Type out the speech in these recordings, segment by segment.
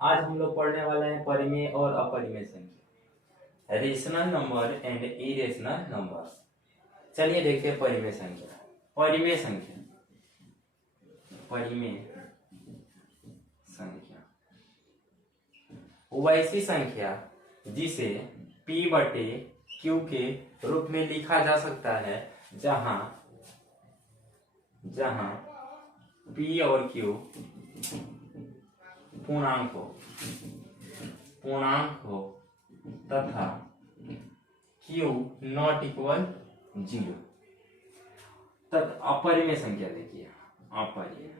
आज हम लोग पढ़ने वाले हैं परिमेय और अपरिमेय संख्या, rational number and irrational number. चलिए देखते हैं परिमेय संख्या। परिमेय संख्या, परिमेय संख्या वो ऐसी संख्या जिसे p बटे q के रूप में लिखा जा सकता है, जहां जहां p और q पूर्णांक हो तथा q नॉट इक्वल 0। तब अपरिमेय संख्या देखिए, अपरिमेय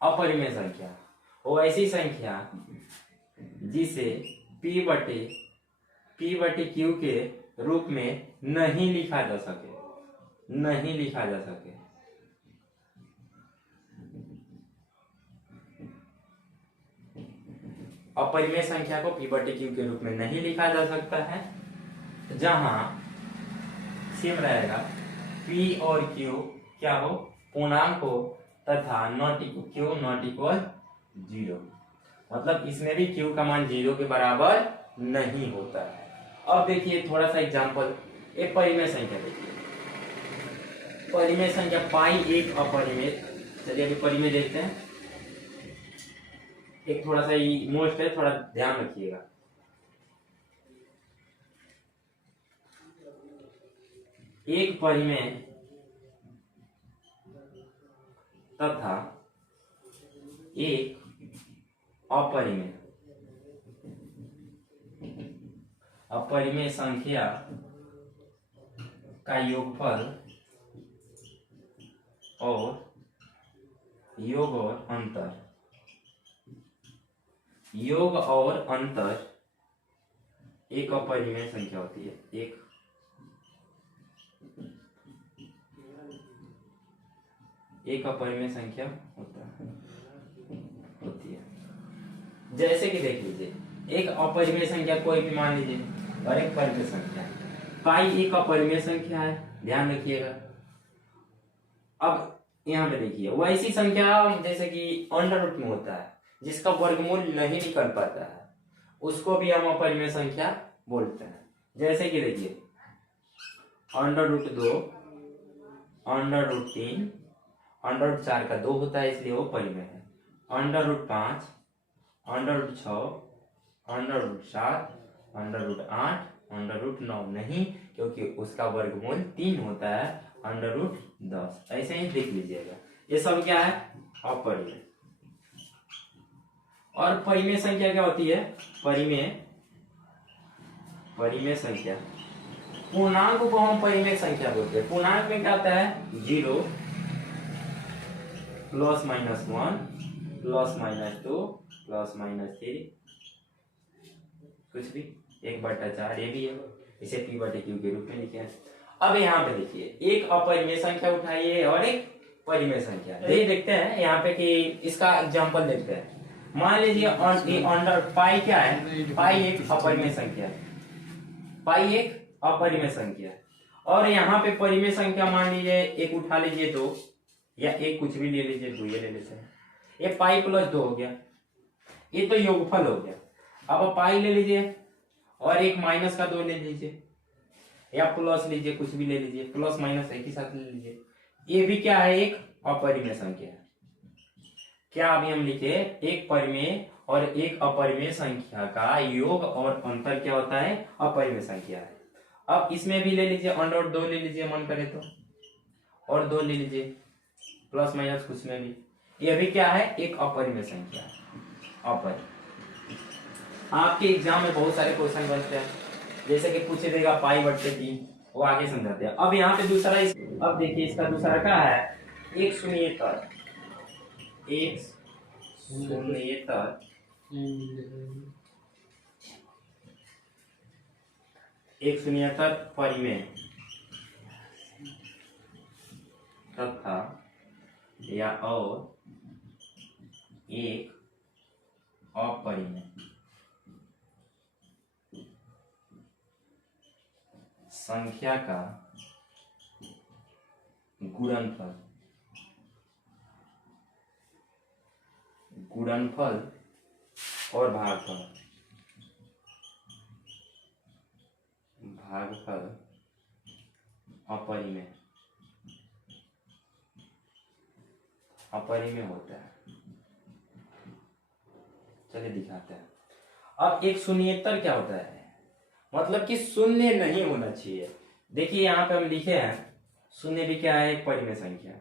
अपरिमेय संख्या वो ऐसी संख्या जिसे p बटे q के रूप में नहीं लिखा जा सके, नहीं लिखा जा सके। अपरिमेय संख्या को p बटे q के रूप में नहीं लिखा जा सकता है, जहां सेम रहेगा p और q क्या हो, पूर्णांक हो तथा q नॉट इक्वल 0। मतलब इसमें भी q का मान 0 के बराबर नहीं होता है। अब देखिए थोड़ा सा एग्जांपल, एक परिमेय संख्या देखिए, परिमेय संख्या पाई एक अपरिमेय। चलिए अभी परिमेय देखते हैं। एक थोड़ा सा मोस्ट है, थोड़ा ध्यान रखिएगा। एक परिमेय तथा एक अपरिमेय, अपरिमेय संख्या का योगफल और योग और अंतर, योग और अंतर एक अपरिमेय संख्या होती है। एक अपरिमेय संख्या होती है। जैसे कि देख लीजिए, एक अपरिमेय संख्या कोई भी मान लीजिए और एक परिमेय संख्या, पाई एक अपरिमेय संख्या है, ध्यान रखिएगा। अब यहाँ पे देखिए वैसी संख्या जैसे कि अंडर रूट में होता है, जिसका वर्गमूल नहीं निकल पाता है, उसको भी हम अपरिमेय संख्या बोलते हैं। जैसे कि देखिए under root 2, under root 3, under root 4 का 2 होता है, इसलिए वो परिमेय है। Under root 5, under root 6, under root 7, under root 8, under root 9 नहीं, क्योंकि उसका वर्गमूल 3 होता है, अंडर रूट 10। ऐसे ही देख लीजिएगा, ये सब क्या है, अपरिमेय। और परिमेय संख्या क्या होती है, परिमेय संख्या, पूर्णांक को हम परिमेय संख्या बोलते हैं। पूर्णांक में क्या होता है, 0 plus minus 1 plus minus 2 plus minus 3, कुछ भी 1/4, ये भी है, इसे p बटे q के रूप में लिखे हैं। अब यहाँ पे देखिए एक अपरिमेय संख्या उठाइए और एक परिमेय संख्या, ये देखते हैं यहाँ पे कि इसका एग्जांपल देखते हैं। मान लीजिए अंडर पाई क्या है, पाई एक अपरिमेय संख्या है, पाई एक अपरिमेय संख्या, और यहाँ पे परिमेय संख्या मान लीजिए एक उठा लीजिए 2, या एक कुछ भी ले लीजिए, 2 ये ले लेते हैं। ये पाई प्लस 2 हो गया, ये तो योगफल हो गया। अब पाई ले लीजिए और एक माइनस का 2 ले लीजिए, या प्लस लीजिए, कुछ भी ले लीजिए, प्लस माइनस एक ही साथ ले लीजिए। ये भी क्या है, एक अपरिमेय संख्या है। क्या अभी हम लिखे, एक परिमेय और एक अपरिमेय संख्या का योग और अंतर क्या होता है, अपरिमेय संख्या है। अब इसमें भी ले लीजिए, अंडर 2 ले लीजिए मन करे तो, और 2 ले लीजिए, प्लस माइनस कुछ में भी, यह भी क्या है, एक अपरिमेय संख्या है। अपरिमेय आपके एग्जाम में बहुत सारे क्वेश्चन बनते हैं, जैसे कि पूछे देगा पाई बटे 3, वो आगे समझाते हैं। अब यहाँ पे दूसरा अब देखिए इसका दूसरा क्या है, एक शून्येतर, एक शून्येतर, एक शून्येतर परिमेय तथा या और एक अपरिमेय संख्या का गुणनफल गुणनफल और भागफल, भागफल अपरिमेय, अपरिमेय होता है। चलिए दिखाते हैं। अब एक शून्येतर क्या होता है, मतलब कि शून्य नहीं होना चाहिए। देखिए यहाँ पे हम लिखे हैं शून्य भी क्या है, एक परिमेय संख्या।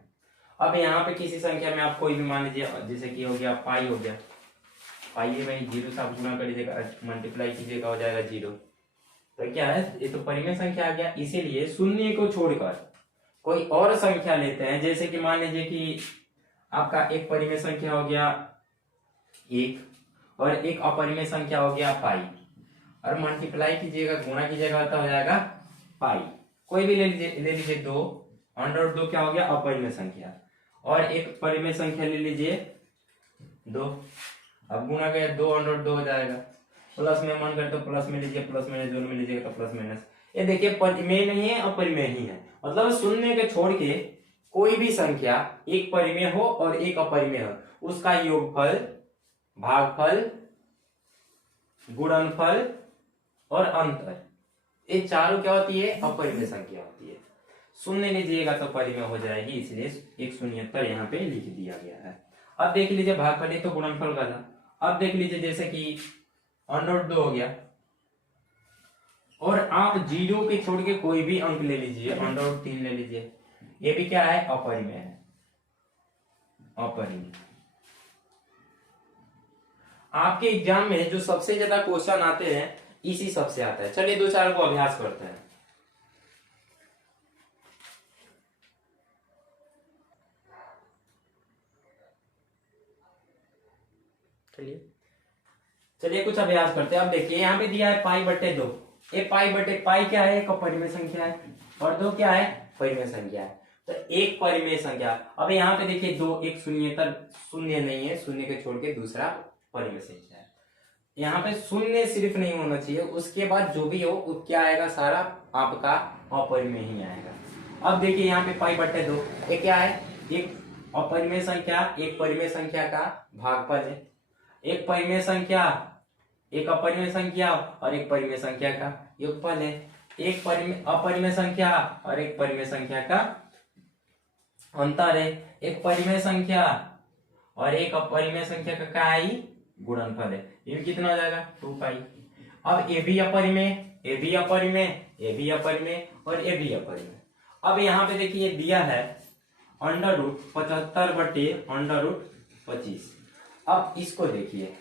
अब यहाँ पे किसी संख्या में आप कोई भी मान लीजिए, जैसे कि हो गया पाई, हो गया पाई में 0 से आप गुणा कर लीजिएगा, मल्टीप्लाई कीजिएगा, हो जाएगा 0। तो क्या है, ये तो परिमेय संख्या आ गया। इसीलिए शून्य को छोड़कर कोई और संख्या लेते हैं। जैसे कि मान लीजिए कि आपका एक परिमेय संख्या हो गया 1 और एक अपरिमेय संख्या हो गया पाई, और मल्टीप्लाई कीजिएगा, गुणा कीजिएगा तो हो जाएगा पाई। कोई भी ले लीजिए 2, अंडर 2 क्या हो गया, अपरिमेय संख्या, और एक परिमेय संख्या ले लीजिए 2, अब गुणा किया 2 अंडर 2 हो जाएगा। प्लस में मन करे तो प्लस में लीजिए, प्लस माइनस दोनों में लीजिएगा तो प्लस माइनस। ये देखिए परिमेय नहीं है, अपरिमेय ही है, मतलब शून्य के छोड़ के कोई भी संख्या एक परिमेय हो और एक अपरिमेय हो, उसका योगफल, भागफल, गुणनफल और अंतर, ये चारों क्या होती है, अपरिमेय संख्या होती है। शून्य लीजिएगा तो परिमेय हो जाएगी, इसलिए एक शून्यतर यहाँ पे लिख दिया गया है। अब देख लीजिए भागफल, ये तो गुणनफल का था। अब देख लीजिए जैसे कि अंडर 2 हो गया, और आप 0 के छोड़ के कोई भी अंक ले लीजिए, अंडर 3 ले लीजिए, ये भी क्या है, अपरिमेय है, अपरिमेय। आपके एग्जाम में जो सबसे ज्यादा क्वेश्चन आते हैं इसी सबसे आता है। चलिए 2-4 को अभ्यास करते हैं। चलिए कुछ अभ्यास करते हैं। अब देखिए यहाँ पे दिया है पाई बटे 2। ये पाई बटे पाई क्या है, एक अपरिमेय संख्या है, और 2 क्या है, परिमेय संख्या है। तो एक परिमेय संख्या, अब यहाँ पे देखिए 2 एक शून्यतर, शून्य नहीं है, शून्य के छोड़ के दूसरा परिमेय संख्या है। यहाँ पे शून्य सिर्फ नहीं होना चाहिए, उसके बाद जो भी हो वो क्या आएगा, सारा आपका अपरिमेय ही आएगा। अब देखिए यहाँ पे पाई बटे 2, ये क्या है, एक अपरिमेय संख्या एक परिमेय संख्या का भागफल है, एक परिमेय संख्या एक अपरिमेय संख्या और एक परिमेय संख्या का योगफल है, एक अपरिमेय संख्या और एक परिमेय संख्या का अंतर है, एक परिमेय संख्या और एक अपरिमेय संख्या का क्या है, गुणनफल है। ये कितना हो जाएगा, 2 पाई। अब ए भी अपरिमेय, ए भी अपरिमेय, ए भी अपरिमेय और ए भी अपरिमेय। अब यहाँ पे देखिए दिया है अंडर रूट 75 बटे अंडर रूट 25। अब इसको देखिए,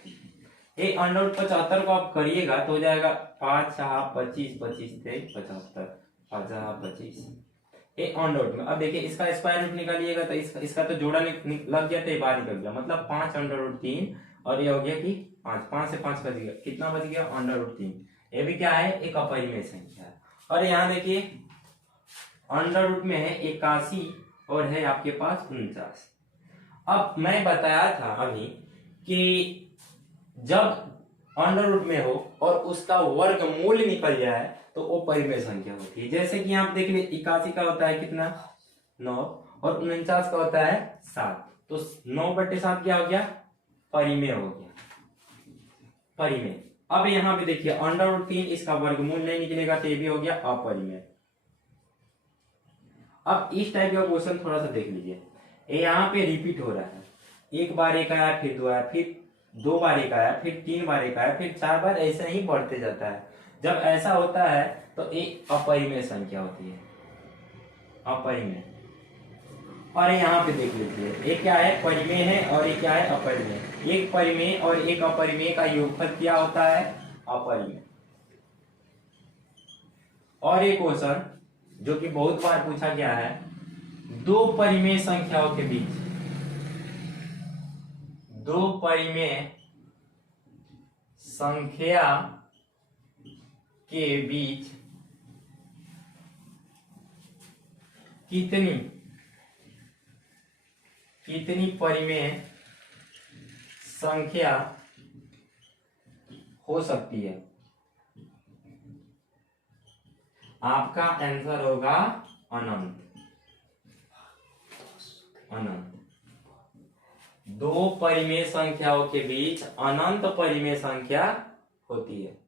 ये अंडर रूट 75 को आप करिएगा तो हो जाएगा 5 6 25 25 थे 75, 5 6 25, ये अंडर रूट में। अब देखिए इसका स्क्वायर रूट निकालिएगा तो इसका तो जोड़ा लग गया, तो ये बाहर निकल गया, मतलब 5 अंडर रूट 3, और ये हो गया कि 5 से 5 बच गया, कितना बच गया, अंडर रूट 3। ये भी क्या है, एक अपरिमेय संख्या है। और यहाँ देखिए अंडर रूट में है 81 और है आपके पास 49। अब मैं बताया था अभी कि जब अंडर रूट में हो और उसका वर्गमूल निकल जाए तो वो परिमेय संख्या होती है। जैसे कि आप देख लीजिए 81 का होता है कितना, 9, और 49 का होता है 7, तो 9 बटे 7 क्या हो गया, परिमेय हो गया, परिमेय। अब यहाँ पे देखिए अंडर रूट 3, इसका वर्गमूल नहीं निकलेगा तो ये भी हो गया अपरिमेय। अब इस टाइप का क्वेश्चन थोड़ा सा देख लीजिए, यहाँ पे रिपीट हो रहा है, एक बार एक आया, फिर 2 आया, फिर 2 बार एक आया, फिर 3 बार एक आया, फिर 4 बार, ऐसे ही बढ़ते जाता है। जब ऐसा होता है तो एक अपरिमेय संख्या होती है, अपरिमेय। और यहाँ पे देख लीजिए ये क्या है, परिमेय है, और ये क्या है, अपरिमेय। एक परिमेय और एक अपरिमेय का योगफल क्या होता है, अपरिमेय। और एक क्वेश्चन जो कि बहुत बार पूछा गया है, 2 परिमेय संख्याओं के बीच, 2 परिमेय संख्या के बीच कितनी परिमेय संख्या हो सकती है। आपका आंसर होगा अनंत, अनंत। दो परिमेय संख्याओं के बीच अनंत परिमेय संख्या होती है।